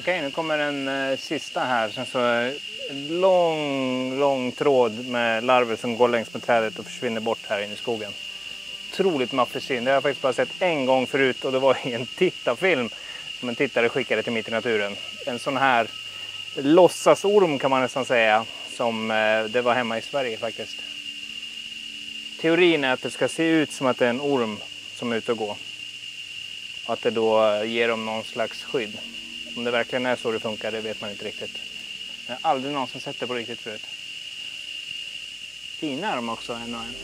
Okej, nu kommer den sista här. Sen så lång tråd med larver som går längs med trädet och försvinner bort här inne i skogen. Otroligt maffig syn. Det har jag faktiskt bara sett en gång förut och det var i en tittarfilm som en tittare skickade till Mitt i naturen. En sån här låtsasorm kan man nästan säga, som det var hemma i Sverige faktiskt. Teorin är att det ska se ut som att det är en orm som är ute och går. Och att det då ger dem någon slags skydd. Om det verkligen är så det funkar, det vet man inte riktigt. Jag har aldrig någonsin sett det på riktigt förut. Fina är de också, en och en.